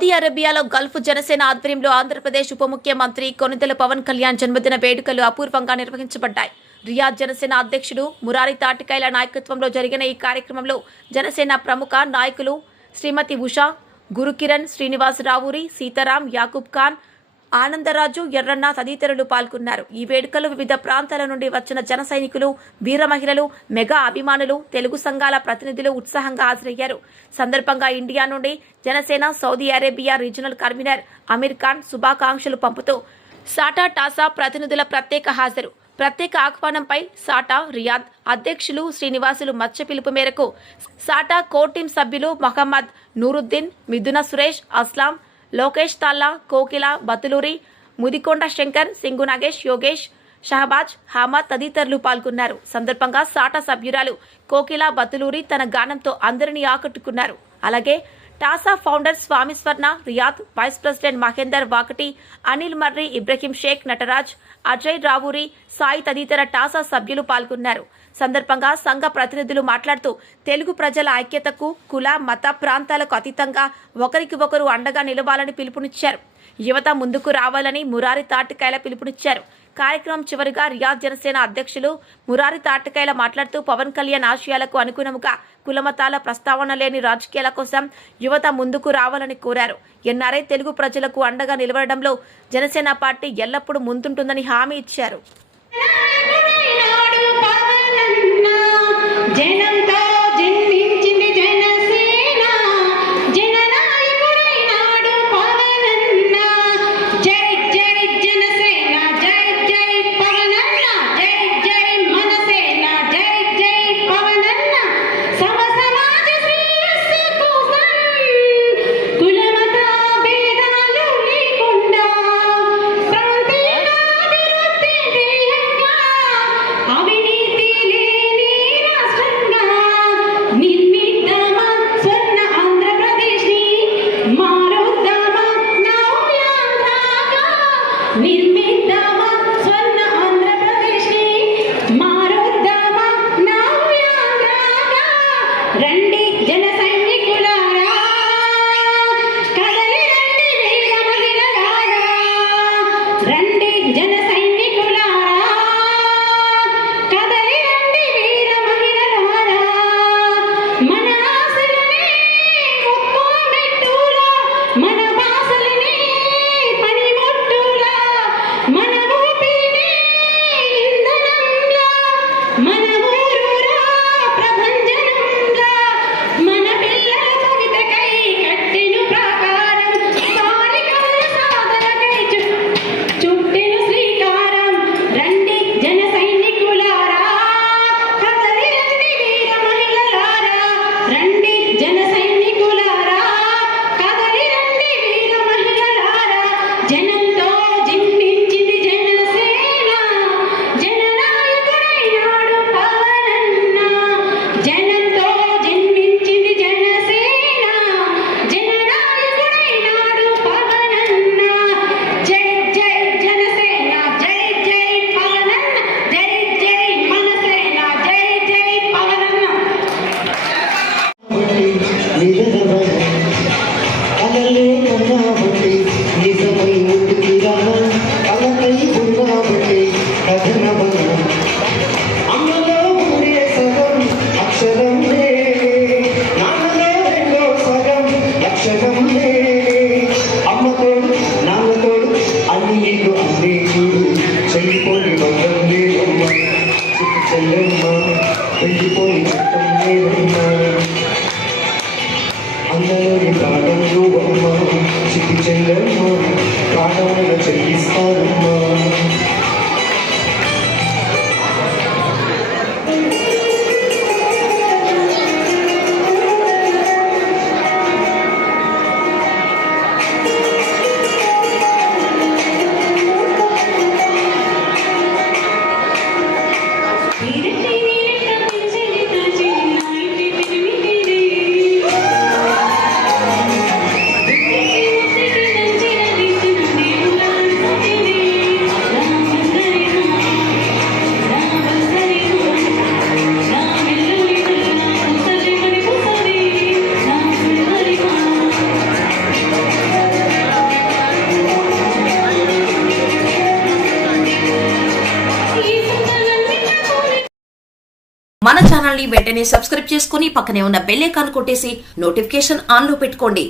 Saudi అరేబియాలో Gulf Janasena ఆధ్వర్యంలో ఆంధ్రప్రదేశ్ ఉప ముఖ్యమంత్రి కొనిదెల పవన్ కళ్యాణ్ జన్మదిన వేడుకలు అపూర్వంగా నిర్వహించబడ్డాయి. రియాద్ జనసేన అధ్యక్షుడు మురారి తాటికైల నాయకత్వంలో జరిగిన ఈ కార్యక్రమంలో జనసేన ప్రముఖ నాయకులు శ్రీమతి ఉషా, గురుకిరణ్, శ్రీనివాసరావురి, సీతారాం, యాకూబ్ ఖాన్, ఆనందరాజు, ఎర్రన్న తదితరులు పాల్గొన్నారు. ఈ వేడుకలు వివిధ ప్రాంతాల నుండి వచ్చిన జన సైనికులు, వీర మహిళలు, మెగా అభిమానులు, తెలుగు సంఘాల ప్రతినిధులు ఉత్సాహంగా హాజరయ్యారు. సందర్భంగా ఇండియా నుండి Janasena Saudi Arabia regional convener Ameer Khan శుభాకాంక్షలు పంపుతూ సాటా టాసా ప్రతినిధుల ప్రత్యేక ఆహ్వానంపై సాటా రియాద్ అధ్యక్షులు శ్రీనివాసులు మత్స్య పిలుపు మేరకు సాటా కోర్ టీం సభ్యులు మహమ్మద్ నూరుద్దీన్, మిథున సురేష్, అస్లాం, లోకేష్ తాల్లా, కోకిల, బతులూరి, ముదికొండ శంకర్, సింగు నాగేష్, యోగేష్, షహబాజ్, హామద్ తదితరులు పాల్గొన్నారు. సందర్భంగా సాటా సభ్యురాలు కోకిల బతులూరి తన గానంతో అందరినీ ఆకట్టుకున్నారు. అలాగే టాసా founder Swamy Swarna, Riyadh vice president Mahender Vakati, Anil Marri, Ibrahim Sheikh, Nataraj, Ajay Ravuri, Sai తదితర టాసా సభ్యులు పాల్గొన్నారు. సందర్భంగా సంఘ ప్రతినిధులు మాట్లాడుతూ తెలుగు ప్రజల ఐక్యతకు కుల మత ప్రాంతాలకు అతీతంగా ఒకరికి ఒకరు అండగా నిలవాలని పిలుపునిచ్చారు. యువత ముందుకు రావాలని మురారి తాటికైల పిలుపునిచ్చారు. కార్యక్రమం చివరిగా రియాద్ జనసేన అధ్యక్షులు మురారి తాటికైల మాట్లాడుతూ పవన్ కళ్యాణ్ ఆశయాలకు అనుగుణంగా కులమతాల ప్రస్తావన లేని రాజకీయాల కోసం యువత ముందుకు రావాలని కోరారు. ఎన్ఆర్ఐ తెలుగు ప్రజలకు అండగా నిలవడంలో జనసేన పార్టీ ఎల్లప్పుడూ ముందుంటుందని హామీ ఇచ్చారు. రండి జన సైనికులారా, కదలి రండి వీర మహిళలారా, రండి జన సైనికులారా, కదలి రండి వీర మహిళలారా, మన ఆశలనే ఒక్కో మెట్టులా, మన భాషలనే పనిముట్టులా, మన ఊపిరినే ఇంధనంలా, మన ఊరూరా ప్రభంజనంలా, మన పిల్లల భవితకై కట్టెను ప్రాకారం, బాలికల సాధనకై చుట్టెను శ్రీకారం. రండి జన సైనికులారా, కదలి రండి వీర మహిళలారా, రండి జన సైనికులారా, కదలి రండి వీర మహిళలారా. జనంతో జిమ్మించింది జనసేన, జననాయకుడైనాడు పవనన్న. జనంతో జన్మించింది జనసేన, జననాయకుడైనాడు పవనన్న. జై జై జనసేన, జై జై పవనన్న, జై జై మనసేన, జై జై పవనన్న. అలలే ఉన్నాబట్టి నిజమై ముందుకి రానా, అలకై ఉన్నాబట్టి కథనవనా, అమ్మలో ఉండే సగం అక్షరంలే, నాన్నలో రెండో సగం అక్షరంలే, అమ్మతోడు నాన్నతోడు అన్ని నీకు అన్నీ చూడు, చెల్లిపోని బంధం లేదమ్మా, చిక్కు చెల్లెమ్మ వెళ్ళిపోని చట్టం లేదమ్మా, అందరిని ప్రాణం నువ్వమ్మా, చిక్కు చెల్లెమ్మ ప్రాణాలను చెల్లిస్తారమ్మా. వెంటనే సబ్స్క్రైబ్ చేసుకుని పక్కనే ఉన్న బెల్ ఐకాన్ కొట్టేసి నోటిఫికేషన్ ఆన్ లో పెట్టుకోండి.